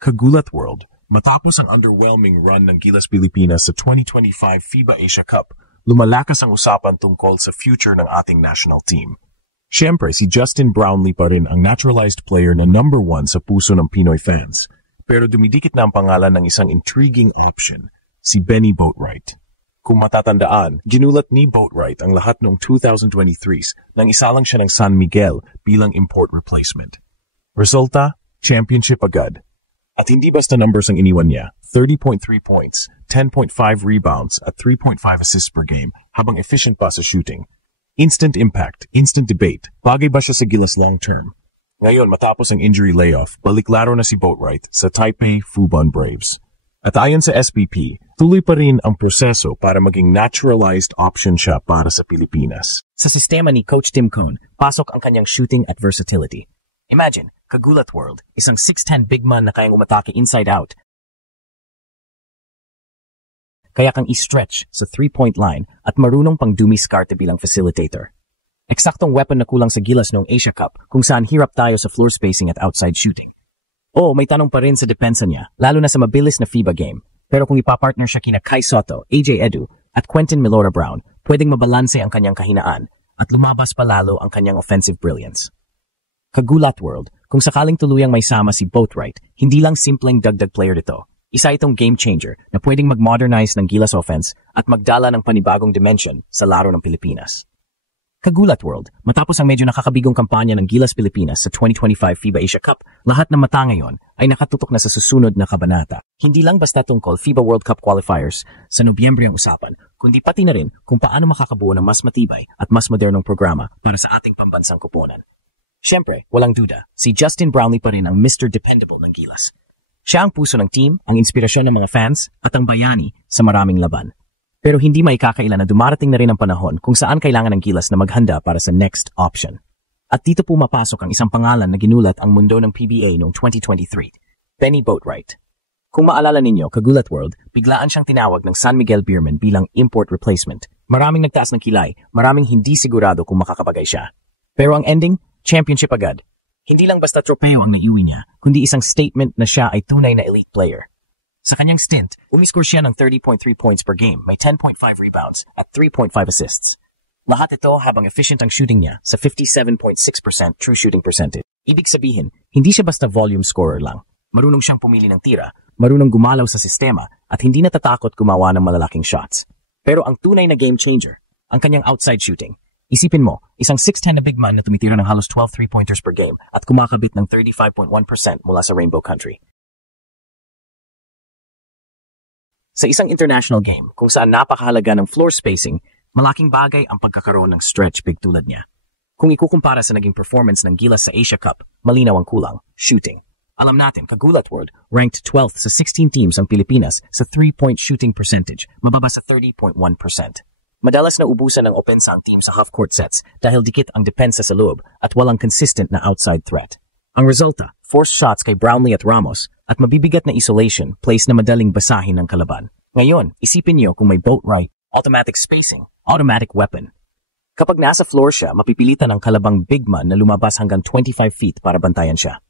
Kagulat World, matapos ang underwhelming run ng Gilas Pilipinas sa 2025 FIBA Asia Cup, lumalakas ang usapan tungkol sa future ng ating national team. Siyempre, si Justin Brownlee pa rin ang naturalized player na number 1 sa puso ng Pinoy fans. Pero dumidikit na ang pangalan ng isang intriguing option, si Benny Boatwright. Kung matatandaan, ginulat ni Boatwright ang lahat noong 2023s nang isalang siya ng San Miguel bilang import replacement. Resulta, championship agad. At hindi basta numbers ang iniwan niya, 30.3 points, 10.5 rebounds at 3.5 assists per game habang efficient pa sa shooting. Instant impact, instant debate, bagay ba siya sa Gilas long term? Ngayon matapos ang injury layoff, balik laro na si Boatwright sa Taipei Fubon Braves. At ayon sa SPP, tuloy pa rin ang proseso para maging naturalized option siya para sa Pilipinas. Sa sistema ni Coach Tim Cone, pasok ang kanyang shooting at versatility. Imagine, Kagulat World, isang 6'10 big man na kayang umatake inside out. Kaya kang i-stretch sa 3-point line at marunong pang dumiskarte bilang facilitator. Eksaktong weapon na kulang sa Gilas noong Asia Cup kung saan hirap tayo sa floor spacing at outside shooting. Oo, may tanong pa rin sa depensa niya, lalo na sa mabilis na FIBA game. Pero kung ipapartner siya kina Kai Soto, AJ Edu at Quentin Milora Brown, pwedeng mabalanse ang kanyang kahinaan at lumabas pa lalo ang kanyang offensive brilliance. Kagulat World, kung sakaling tuluyang may sama si Boatwright, hindi lang simpleng dagdag player ito. Isa itong game changer na pwedeng mag-modernize ng Gilas offense at magdala ng panibagong dimension sa laro ng Pilipinas. Kagulat World, matapos ang medyo nakakabigong kampanya ng Gilas Pilipinas sa 2025 FIBA Asia Cup, lahat ng mata ngayon ay nakatutok na sa susunod na kabanata. Hindi lang basta tungkol FIBA World Cup qualifiers sa Nobyembre ang usapan, kundi pati na rin kung paano makakabuo ng mas matibay at mas modernong programa para sa ating pambansang koponan. Siyempre, walang duda, si Justin Brownlee pa rin ang Mr. Dependable ng Gilas. Siya ang puso ng team, ang inspirasyon ng mga fans, at ang bayani sa maraming laban. Pero hindi maikakaila na dumarating na rin ang panahon kung saan kailangan ng Gilas na maghanda para sa next option. At dito pumapasok ang isang pangalan na ginulat ang mundo ng PBA noong 2023, Benny Boatwright. Kung maalala ninyo, Kagulat World, biglaan siyang tinawag ng San Miguel Beermen bilang import replacement. Maraming nagtaas ng kilay, maraming hindi sigurado kung makakabagay siya. Pero ang ending, championship agad. Hindi lang basta tropeo ang naiuwi niya, kundi isang statement na siya ay tunay na elite player. Sa kanyang stint, umiscore siya ng 30.3 points per game, may 10.5 rebounds at 3.5 assists. Lahat ito habang efficient ang shooting niya sa 57.6% true shooting percentage. Ibig sabihin, hindi siya basta volume scorer lang. Marunong siyang pumili ng tira, marunong gumalaw sa sistema, at hindi natatakot gumawa ng malalaking shots. Pero ang tunay na game changer, ang kanyang outside shooting. Isipin mo, isang 6'10 na big man na tumitira ng halos 12 3-pointers per game at kumakabit ng 35.1% mula sa Rainbow Country. Sa isang international game, kung saan napakahalaga ng floor spacing, malaking bagay ang pagkakaroon ng stretch big tulad niya. Kung ikukumpara sa naging performance ng Gilas sa Asia Cup, malinaw ang kulang, shooting. Alam natin, Kagulat World, ranked 12th sa 16 teams ang Pilipinas sa 3-point shooting percentage, mababa sa 30.1%. Madalas na ubusan ng opensa ang team sa half-court sets dahil dikit ang depensa sa loob at walang consistent na outside threat. Ang resulta, forced shots kay Brownlee at Ramos at mabibigat na isolation plays na madaling basahin ng kalaban. Ngayon, isipin niyo kung may Boatwright, automatic spacing, automatic weapon. Kapag nasa floor siya, mapipilitan ang kalabang big man na lumabas hanggang 25 feet para bantayan siya.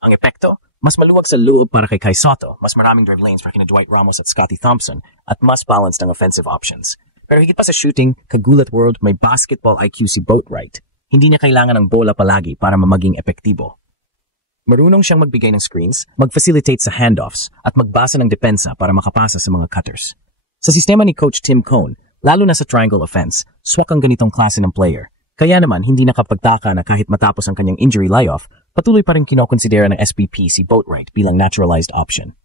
Ang epekto, mas maluwag sa loob para kay Kai Soto, mas maraming drive lanes para kina Dwight Ramos at Scottie Thompson, at mas balanced ang offensive options. Pero higit pa sa shooting, Kagulat World, may basketball IQ si Boatwright. Hindi niya kailangan ng bola palagi para maging epektibo. Marunong siyang magbigay ng screens, mag-facilitate sa handoffs, at magbasa ng depensa para makapasa sa mga cutters. Sa sistema ni Coach Tim Cone, lalo na sa triangle offense, swak ang ganitong klase ng player. Kaya naman, hindi nakapagtaka na kahit matapos ang kanyang injury layoff, patuloy pa rin kinokonsidera ng SPP si Boatwright bilang naturalized option.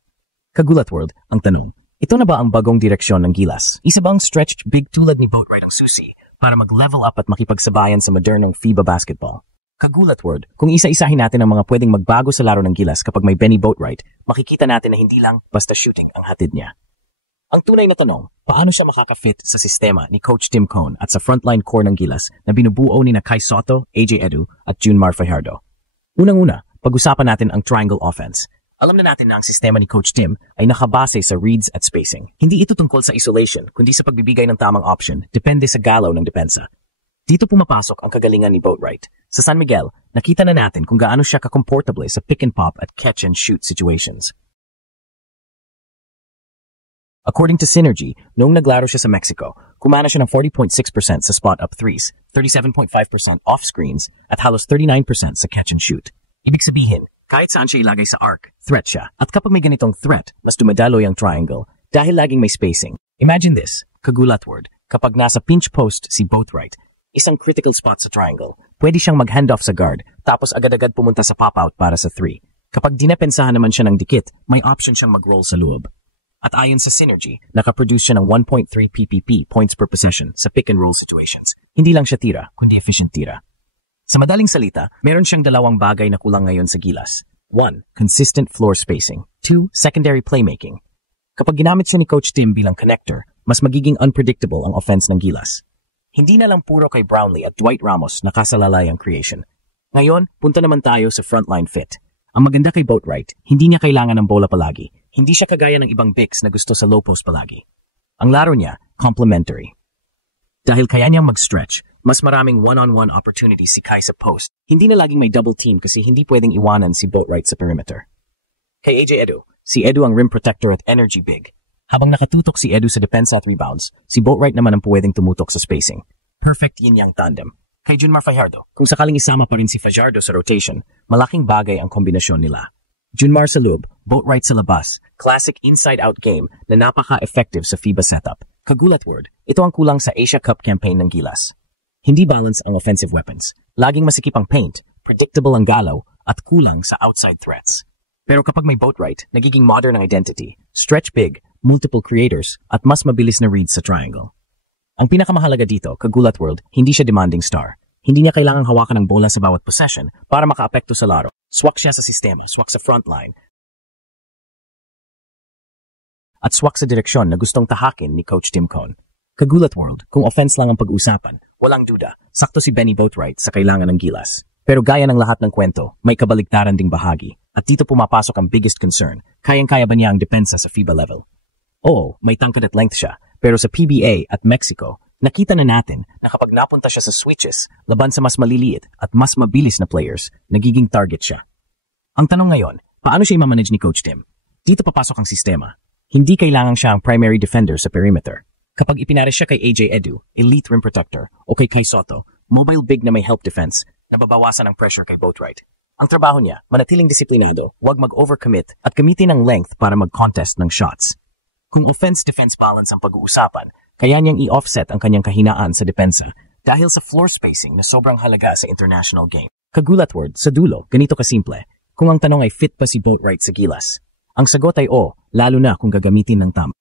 Kagulat World, ang tanong, ito na ba ang bagong direksyon ng Gilas? Isa bang stretched big tulad ni Boatwright ang susi para mag-level up at makipagsabayan sa modernong FIBA basketball? Kagulat World, kung isa-isahin natin ang mga pwedeng magbago sa laro ng Gilas kapag may Benny Boatwright, makikita natin na hindi lang basta shooting ang hatid niya. Ang tunay na tanong, paano siya makaka-fit sa sistema ni Coach Tim Cone at sa frontline core ng Gilas na binubuo ni na Kai Soto, AJ Edu at Junmar Fajardo? Unang-una, pag-usapan natin ang triangle offense. Alam na natin na ang sistema ni Coach Tim ay nakabase sa reads at spacing. Hindi ito tungkol sa isolation, kundi sa pagbibigay ng tamang option, depende sa galaw ng depensa. Dito pumapasok ang kagalingan ni Boatwright. Sa San Miguel, nakita na natin kung gaano siya ka-comfortable sa pick and pop at catch and shoot situations. According to Synergy, noong naglaro siya sa Mexico, kumana siya ng 40.6% sa spot-up threes, 37.5% off-screens, at halos 39% sa catch-and-shoot. Ibig sabihin, kahit saan siya ilagay sa arc, threat siya. At kapag may ganitong threat, mas dumadaloy ang triangle dahil laging may spacing. Imagine this, kagulat word, kapag nasa pinch post si Boatwright, isang critical spot sa triangle, pwede siyang mag-handoff sa guard, tapos agad-agad pumunta sa pop-out para sa 3. Kapag dinepensahan naman siya ng dikit, may option siyang mag-roll sa loob. At ayon sa Synergy, nakaproduce siya ng 1.3 PPP points per possession sa pick-and-roll situations. Hindi lang siya tira, kundi efficient tira. Sa madaling salita, meron siyang dalawang bagay na kulang ngayon sa Gilas. 1. Consistent floor spacing. 2. Secondary playmaking. Kapag ginamit siya ni Coach Tim bilang connector, mas magiging unpredictable ang offense ng Gilas. Hindi na lang puro kay Brownlee at Dwight Ramos na kasalalay ang creation. Ngayon, punta naman tayo sa frontline fit. Ang maganda kay Boatwright, hindi niya kailangan ng bola palagi. Hindi siya kagaya ng ibang bigs na gusto sa low post palagi. Ang laro niya, complementary. Dahil kaya niyang mag-stretch, mas maraming one-on-one opportunities si Kai sa post. Hindi na laging may double team kasi hindi pwedeng iwanan si Boatwright sa perimeter. Kay AJ Edu, si Edu ang rim protector at energy big. Habang nakatutok si Edu sa depensa at rebounds, si Boatwright naman ang pwedeng tumutok sa spacing. Perfect yin-yang tandem. Kay Junmar Fajardo, kung sakaling isama pa rin si Fajardo sa rotation, malaking bagay ang kombinasyon nila. Junmar sa loob, Boatwright sa labas, classic inside-out game na napaka-effective sa FIBA setup. Kagulat word, ito ang kulang sa Asia Cup campaign ng Gilas. Hindi balance ang offensive weapons, laging masikip ang paint, predictable ang galaw, at kulang sa outside threats. Pero kapag may Boatwright, nagiging modern ang identity, stretch big, multiple creators, at mas mabilis na reads sa triangle. Ang pinakamahalaga dito, kagulat world, hindi siya demanding star. Hindi niya kailangang hawakan ng bola sa bawat possession para makaapekto sa laro. Swak siya sa sistema, swak sa frontline, at swak sa direksyon na gustong tahakin ni Coach Tim Cone. Kagulat world, kung offense lang ang pag-uusapan, walang duda, sakto si Benny Boatwright sa kailangan ng Gilas. Pero gaya ng lahat ng kwento, may kabaligtaran ding bahagi. At dito pumapasok ang biggest concern, kayang-kaya ba niya ang depensa sa FIBA level? Oo, may tangkad at length siya, pero sa PBA at Mexico, nakita na natin na kapag napunta siya sa switches, laban sa mas maliliit at mas mabilis na players, nagiging target siya. Ang tanong ngayon, paano siya i-manage ni Coach Tim? Dito papasok ang sistema. Hindi kailangan siya ang primary defender sa perimeter. Kapag ipinares siya kay AJ Edu, elite rim protector, o kay Kai Soto, mobile big na may help defense, nababawasan ang pressure kay Boatwright. Ang trabaho niya, manatiling disiplinado, huwag mag-overcommit at gamitin ang length para mag-contest ng shots. Kung offense-defense balance ang pag-uusapan, kaya niyang i-offset ang kanyang kahinaan sa depensa dahil sa floor spacing na sobrang halaga sa international game. Kagulat word, sa dulo, ganito kasimple. Kung ang tanong ay fit pa si Boatwright sa Gilas, ang sagot ay lalo na kung gagamitin ng tama.